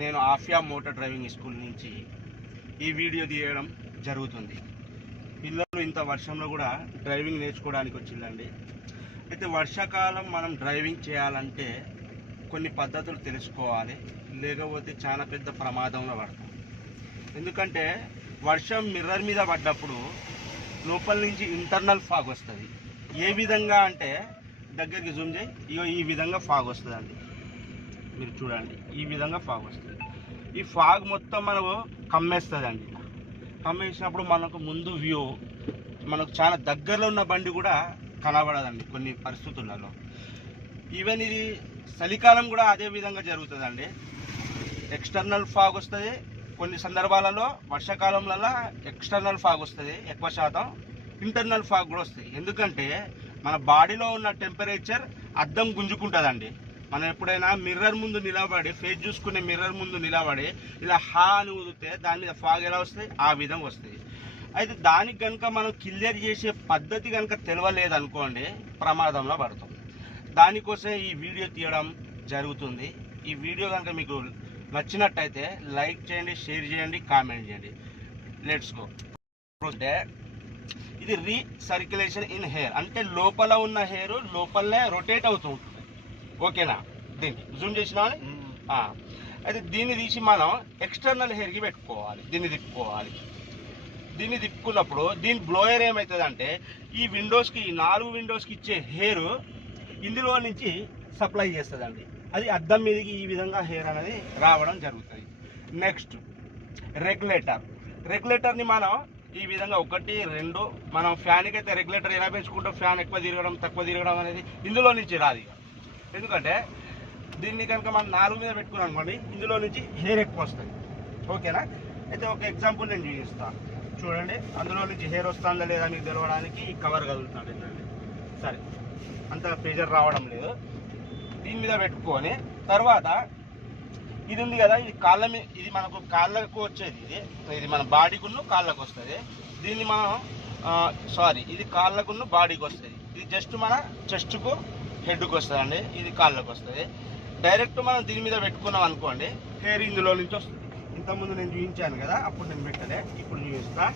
నేను Aafiya motor driving school నుంచి ఈ వీడియో తీయడం జరుగుతుంది. పిల్లలు ఇంత వర్షంలో కూడా డ్రైవింగ్ నేర్చుకోవడానికి వచ్చిందండి అయితే వర్షాకాలం మనం డ్రైవింగ్ చేయాలంటే కొన్ని పద్ధతులు తెలుసుకోవాలి. లేకపోతే చాలా పెద్ద ప్రమాదంలో పడతాం. ఎందుకంటే వర్షం మిర్రర్ మీద పడ్డప్పుడు లోపల నుంచి ఇంటర్నల్ ఫాగ్ వస్తుంది. ఏ విధంగా అంటే దగ్గరికి జూమ్ చేయి ఇగో ఈ విధంగా ఫాగ్ వస్తుందండి. మీరు చూడండి. ఈ విధంగా ఫాగ్ వస్తుంది. ఈ ఫాగ్ మొత్తం మనకు కమ్మేస్తుంది అండి కమ్మేసినప్పుడు మనకు ముందు వ్యూ మనకు చాలా దగ్గరలో ఉన్న బండి కూడా కనబడదండి కొన్ని పరిస్థితులలో. ఈవెన్ ఇది చలికాలం కూడా అదే విధంగా జరుగుతుందండి. ఎక్స్టర్నల్ ఫాగ్ వస్తుంది. కొన్ని సందర్భాలలో వర్షాకాలంలో ఎక్స్టర్నల్ ఫాగ్ వస్తుంది ఎక్కువ శాతం ఇంటర్నల్ ఫాగ్ కూడా వస్తుంది. ఎందుకంటే మన బాడీలో ఉన్న టెంపరేచర్ అద్దం గుంజుకుంటుందండి. మనం ఎప్పుడైనా మిర్రర్ ముందు నిలబడి ఫేస్ చూసుకునే మిర్రర్ ముందు నిలబడి ఇలా హా అని ఊదితే దాని మీద ఫాగ్ ఎలా వస్తాయి? ఆ విధంగా వస్తాయి. అయితే దానికి కనుక మనం క్లియర్ చేసే పద్ధతి కనుక తెలియలేదనుకోండి ప్రమాదంలో పడతాం. దానికోసం ఈ వీడియో తీయడం జరుగుతుంది. ఈ వీడియో కనుక మీకు నచ్చినట్టయితే లైక్ చేయండి షేర్ చేయండి కామెంట్ చేయండి. లెట్స్ గో ఇది రీసర్క్యులేషన్ ఇన్ హెయిర్. అంటే లోపల ఉన్న హెయిర్ లోపలనే రొటేట్ అవుతుంది. ఓకేనా? దీనికి జూమ్ చేసినా అయితే దీన్ని తీసి మనం ఎక్స్టర్నల్ హెయిర్కి పెట్టుకోవాలి. దీన్ని తిప్పుకోవాలి. దీన్ని తిప్పుకున్నప్పుడు దీని బ్లోయర్ ఏమవుతుంది అంటే ఈ విండోస్కి ఈ నాలుగు విండోస్కి ఇచ్చే హెయిర్ ఇందులో నుంచి సప్లై చేస్తుందండి. అది అద్దం మీదకి ఈ విధంగా హెయిర్ అనేది రావడం జరుగుతుంది. నెక్స్ట్ రెగ్యులేటర్ రెగ్యులేటర్ని మనం ఈ విధంగా ఒకటి రెండు మనం ఫ్యాన్కి అయితే రెగ్యులేటర్ ఎలా పెంచుకుంటాం? ఫ్యాన్ ఎక్కువ తిరగడం తక్కువ తిరగడం అనేది ఇందులో నుంచి రాదు ఇక. ఎందుకంటే దీన్ని కనుక మనం నాలుగు మీద పెట్టుకున్నాం అనుకోండి ఇందులో నుంచి హెయిర్ ఎక్కువ వస్తుంది. ఓకేనా? అయితే ఒక ఎగ్జాంపుల్ నేను చూపిస్తాను చూడండి అందులో నుంచి హెయిర్ వస్తుందా లేదా మీకు తెలవడానికి ఈ కవర్ కదులుతాడు ఏంటండి సరే అంత ప్రెజర్ రావడం లేదు. దీని మీద పెట్టుకొని తర్వాత ఇది ఉంది కదా ఇది కాళ్ళ మీద ఇది మనకు కాళ్ళకు వచ్చేది ఇది. ఇది మన బాడీకును కాళ్ళకు వస్తుంది. దీన్ని మనం సారీ ఇది కాళ్ళకును బాడీకి వస్తుంది. ఇది జస్ట్ మన చెస్ట్కు హెడ్కి వస్తుంది అండి ఇది కాళ్ళకు వస్తుంది. డైరెక్ట్ మనం దీని మీద పెట్టుకున్నాం అనుకోండి హెయిర్ ఇందులో నుంచి వస్తుంది. ఇంతకుముందు నేను చూపించాను కదా అప్పుడు నేను పెట్టలే ఇప్పుడు చూపిస్తా.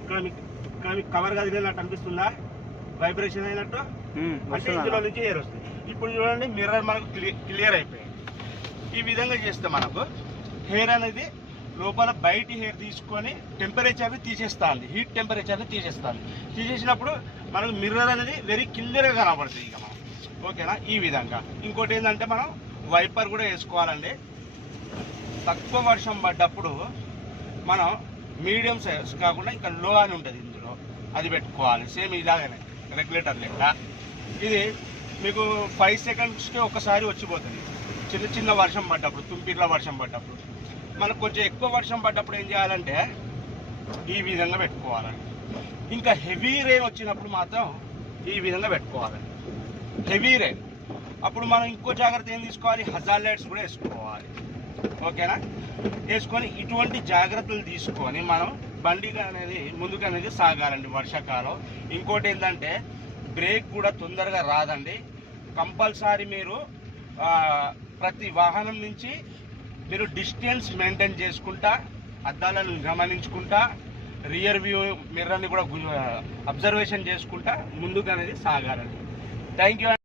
ఇక్కడ మీకు ఇక్కడ మీకు కవర్ కదిలినట్టు అనిపిస్తుందా? వైబ్రేషన్ అయినట్టు? అంటే ఇందులో నుంచి హెయిర్ వస్తుంది. ఇప్పుడు చూడండి మిర్రర్ మనకు క్లియర్ అయిపోయింది. ఈ విధంగా చేస్తే మనకు హెయిర్ అనేది లోపల బయటి హెయిర్ తీసుకొని టెంపరేచర్ని తీసేస్తాను హీట్ టెంపరేచర్ని తీసేస్తాను తీసేసినప్పుడు మనకు మిర్రర్ అనేది వెరీ క్లియర్గా కనబడుతుంది ఇక మనం. ఓకేనా? ఈ విధంగా. ఇంకోటి ఏంటంటే మనం వైపర్ కూడా వేసుకోవాలండి. తక్కువ వర్షం పడ్డప్పుడు మనం మీడియం సైజ్ కాకుండా ఇంకా లో అని ఉంటుంది ఇందులో. అది పెట్టుకోవాలి. సేమ్ ఇలాగనే. రెగ్యులేటర్ లెక్క. ఇది మీకు ఫైవ్ సెకండ్స్కి ఒకసారి వచ్చిపోతుంది. చిన్న చిన్న వర్షం పడ్డప్పుడు తుంపిట్ల వర్షం పడ్డప్పుడు. మనకు కొంచెం ఎక్కువ వర్షం పడ్డప్పుడు ఏం చేయాలంటే ఈ విధంగా పెట్టుకోవాలండి ఇంకా హెవీ రెయిన్ వచ్చినప్పుడు మాత్రం ఈ విధంగా పెట్టుకోవాలండి హెవీ రెయిన్ అప్పుడు మనం ఇంకో జాగ్రత్త ఏం తీసుకోవాలి? హజార్ లైట్స్ కూడా వేసుకోవాలి. ఓకేనా వేసుకొని ఇటువంటి జాగ్రత్తలు తీసుకొని మనం బండి అనేది ముందుకు అనేది సాగాలండి వర్షాకాలం. ఇంకోటి ఏంటంటే బ్రేక్ కూడా తొందరగా రాదండి. కంపల్సరీ మీరు ప్రతి వాహనం నుంచి మీరు డిస్టెన్స్ మెయింటైన్ చేసుకుంటా అద్దాలను గమనించుకుంటా రియర్ వ్యూ మిర్రర్ని కూడా అబ్జర్వేషన్ చేసుకుంటా ముందుకు అనేది సాగాలండి థ్యాంక్ యూ